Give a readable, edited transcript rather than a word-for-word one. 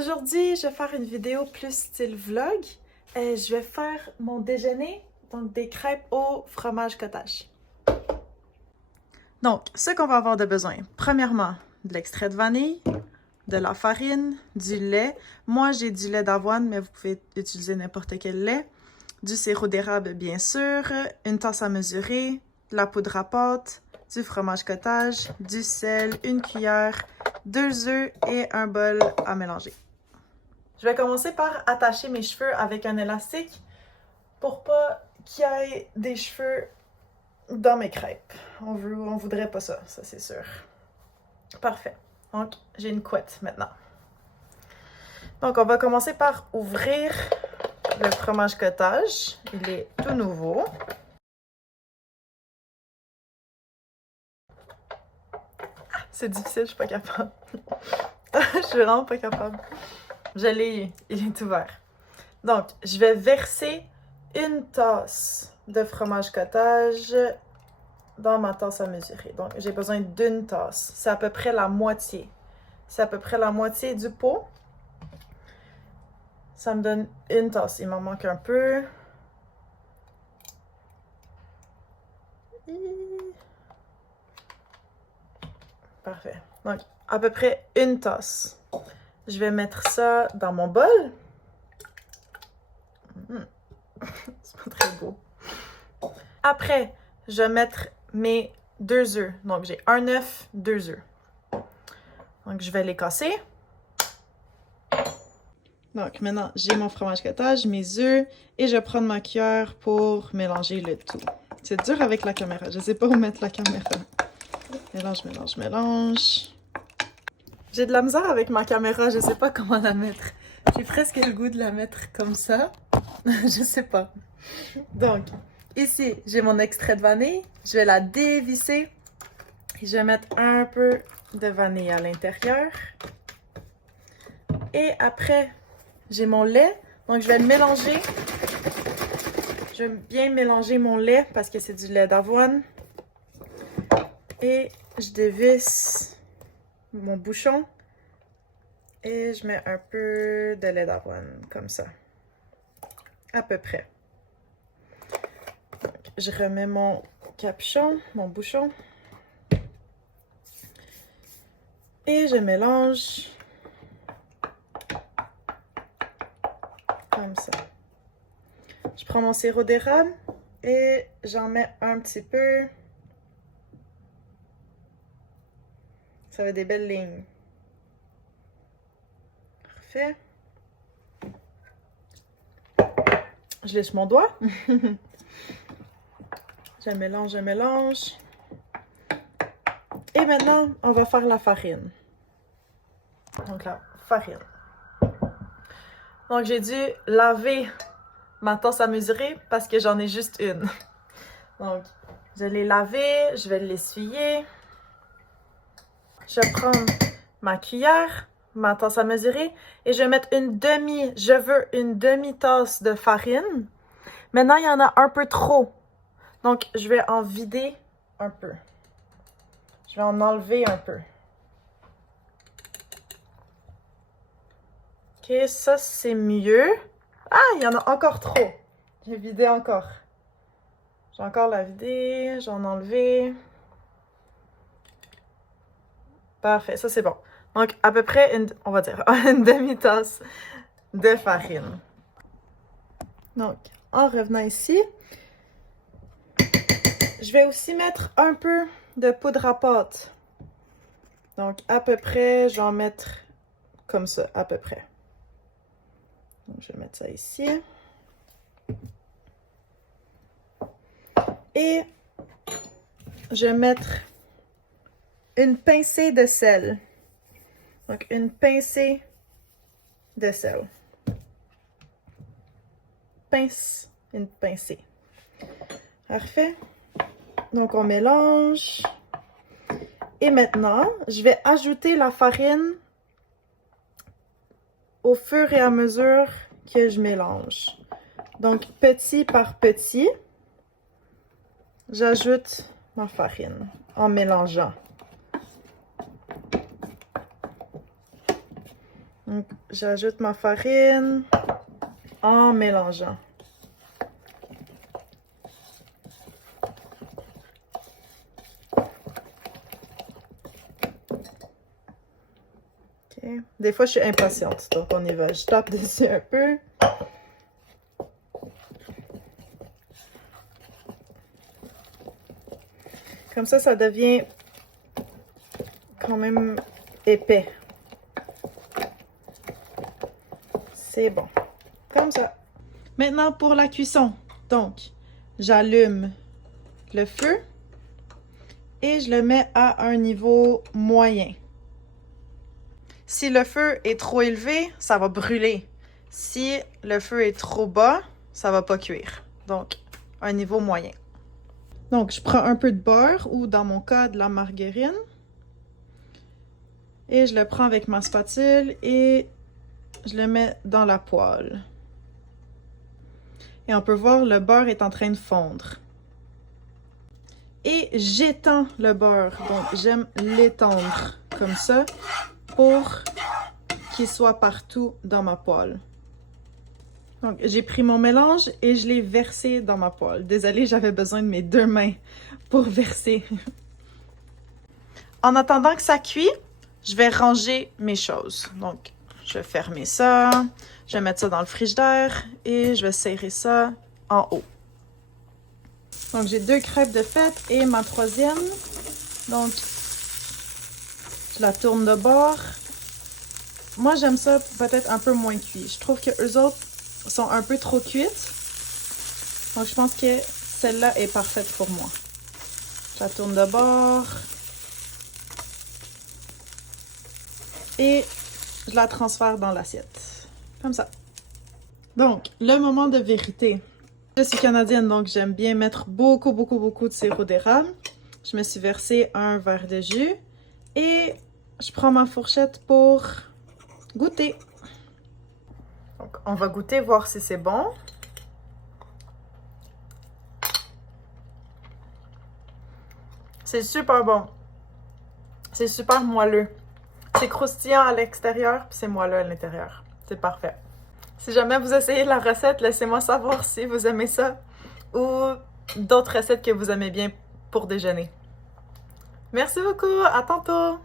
Aujourd'hui, je vais faire une vidéo plus style vlog. Je vais faire mon déjeuner, donc des crêpes au fromage cottage. Donc, ce qu'on va avoir de besoin, premièrement, de l'extrait de vanille, de la farine, du lait. Moi, j'ai du lait d'avoine, mais vous pouvez utiliser n'importe quel lait. Du sirop d'érable, bien sûr, une tasse à mesurer, de la poudre à pâte, du fromage cottage, du sel, une cuillère, 2 œufs et un bol à mélanger. Je vais commencer par attacher mes cheveux avec un élastique pour pas qu'il y ait des cheveux dans mes crêpes. On voudrait pas ça, ça c'est sûr. Parfait. Donc, j'ai une couette maintenant. Donc, on va commencer par ouvrir le fromage cottage. Il est tout nouveau. C'est difficile, je suis pas capable. Je suis vraiment pas capable. Je l'ai, il est ouvert. Donc, je vais verser une tasse de fromage cottage dans ma tasse à mesurer. Donc, j'ai besoin d'une tasse. C'est à peu près la moitié. C'est à peu près la moitié du pot. Ça me donne une tasse. Il m'en manque un peu. Parfait. Donc, à peu près une tasse. Je vais mettre ça dans mon bol. C'est pas très beau. Après, je vais mettre mes 2 œufs. Donc, j'ai un œuf, 2 œufs. Donc, je vais les casser. Donc, maintenant, j'ai mon fromage cottage, mes œufs, et je vais prendre ma cuillère pour mélanger le tout. C'est dur avec la caméra. Je ne sais pas où mettre la caméra. Mélange, mélange, mélange. J'ai de la misère avec ma caméra. Je ne sais pas comment la mettre. J'ai presque le goût de la mettre comme ça. Je sais pas. Donc, ici, j'ai mon extrait de vanille. Je vais la dévisser. Et je vais mettre un peu de vanille à l'intérieur. Et après, j'ai mon lait. Donc, je vais le mélanger. Je vais bien mélanger mon lait parce que c'est du lait d'avoine. Et je dévisse mon bouchon. Et je mets un peu de lait d'avoine, comme ça. À peu près. Donc, je remets mon capuchon, mon bouchon. Et je mélange. Comme ça. Je prends mon sirop d'érable et j'en mets un petit peu. Ça fait des belles lignes. Parfait. Je lèche mon doigt. Je mélange, je mélange. Et maintenant, on va faire la farine. Donc la farine. Donc j'ai dû laver ma tasse à mesurer parce que j'en ai juste une. Donc, je l'ai lavée, je vais l'essuyer. Je vais prendre ma cuillère, ma tasse à mesurer, et je vais mettre je veux une demi-tasse de farine. Maintenant, il y en a un peu trop. Donc, je vais en vider un peu. Je vais en enlever un peu. Ok, ça, c'est mieux. Ah, il y en a encore trop. J'ai vidé encore. J'ai encore la vidé, j'en ai enlevé. Parfait, ça c'est bon. Donc, à peu près, on va dire, une demi-tasse de farine. Donc, en revenant ici, je vais aussi mettre un peu de poudre à pâte. Donc, à peu près, je vais en mettre comme ça, à peu près. Donc, je vais mettre ça ici. Et je vais mettre une pincée de sel. Donc, une pincée de sel. Une pincée. Parfait. Donc, on mélange. Et maintenant, je vais ajouter la farine au fur et à mesure que je mélange. Donc, petit par petit, j'ajoute ma farine en mélangeant. Donc, j'ajoute ma farine en mélangeant. OK. Des fois, je suis impatiente, donc on y va. Je tape dessus un peu. Comme ça devient quand même épais. C'est bon. Comme ça. Maintenant, pour la cuisson. Donc, j'allume le feu et je le mets à un niveau moyen. Si le feu est trop élevé, ça va brûler. Si le feu est trop bas, ça va pas cuire. Donc, un niveau moyen. Donc, je prends un peu de beurre ou dans mon cas, de la margarine. Et je le prends avec ma spatule et je le mets dans la poêle. Et on peut voir le beurre est en train de fondre. Et j'étends le beurre. Donc, j'aime l'étendre comme ça pour qu'il soit partout dans ma poêle. Donc, j'ai pris mon mélange et je l'ai versé dans ma poêle. Désolée, j'avais besoin de mes 2 mains pour verser. En attendant que ça cuit, je vais ranger mes choses. Donc, je vais fermer ça, je vais mettre ça dans le frigidaire et je vais serrer ça en haut. Donc, j'ai 2 crêpes de fête et ma 3e. Donc, je la tourne de bord. Moi, j'aime ça peut-être un peu moins cuit. Je trouve que eux autres sont un peu trop cuites. Donc, je pense que celle-là est parfaite pour moi. Je la tourne de bord. Et je la transfère dans l'assiette. Comme ça. Donc, le moment de vérité. Je suis canadienne, donc j'aime bien mettre beaucoup de sirop d'érable. Je me suis versé un verre de jus. Et je prends ma fourchette pour goûter. Donc, on va goûter, voir si c'est bon. C'est super bon. C'est super moelleux. C'est croustillant à l'extérieur, puis c'est moelleux à l'intérieur. C'est parfait. Si jamais vous essayez la recette, laissez-moi savoir si vous aimez ça ou d'autres recettes que vous aimez bien pour déjeuner. Merci beaucoup, à tantôt!